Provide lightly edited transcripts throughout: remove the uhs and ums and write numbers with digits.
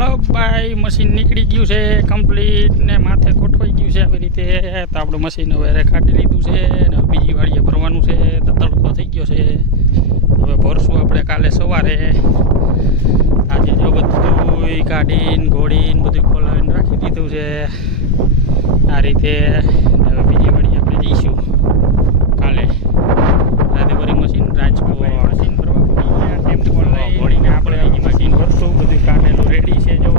હાલો ભાઈ, મશીન નીકળી ગયું છે કમ્પ્લીટ ને માથે ગોઠવાઈ ગયું છે આવી રીતે. તો આપણું મશીન હવે કાઢી લીધું છે ને બીજી વાડીએ ભરવાનું છે. તો તડકો થઈ ગયો છે, હવે ભરશું આપણે કાલે સવારે. આજે જો બધું કાઢીને ઘોડીને બધું ખોલાવીને રાખી દીધું છે આ રીતે. હવે બીજી વાડીએ આપણે જઈશું કાલે. રાધેભરી મશીન રાજકોટ મશીન ભરવા પડી ગયા. ટેમ્પો લઈ ઘોડીને આપણે બીજી મશીન ભરશું. બધું કાઢેલું રેડી છે, જો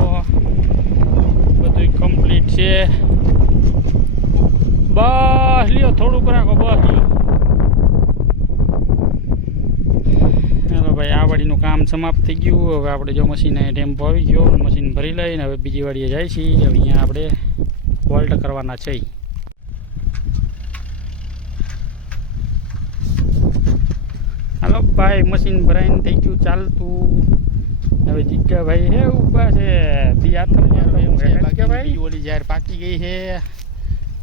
બધું કમ્પ્લીટ છે. બસ લ્યો, થોડુંક રાખો, બસ લ્યો. ચાલો ભાઈ, આ વાડીનું કામ સમાપ્ત થઈ ગયું. હવે આપણે જો મશીન ટેમ્પો આવી ગયો, મશીન ભરી લઈને હવે બીજી વાડીએ જાય છીએ. હવે અહીંયા આપણે વોલ્ટ કરવાના છે. હાલો ભાઈ, મશીન ભરાઈને થઈ ગયું ચાલતું. હવે જીગ્ગાભાઈ હે ઊભા છે. ભાઈ ઓલી જાહેર પાકી ગઈ છે.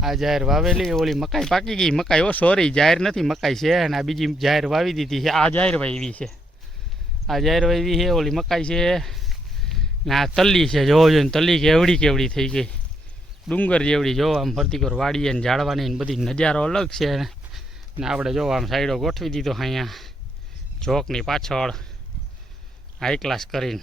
આ જાહેર વાવેલી, ઓલી મકાઈ પાકી ગઈ. મકાઈ ઓ સોરી, જાહેર નથી, મકાઈ છે. અને આ બીજી જાહેર વાવી દીધી છે. આ જાહેર વાવી છે, આ જાહેર વાવી છે. ઓલી મકાઈ છે ને આ તલ્લી છે. જોવો જોઈએ ને, તલ્લી કેવડી થઈ ગઈ, ડુંગર જેવડી. જો આમ ફરતી કર વાડીએ ને ઝાડવાની બધી નજારો અલગ છે. ને આપણે જો આમ સાઈડો ગોઠવી દીધો અહીંયા ચોકની પાછળ હાઈ ક્લાસ કરીને.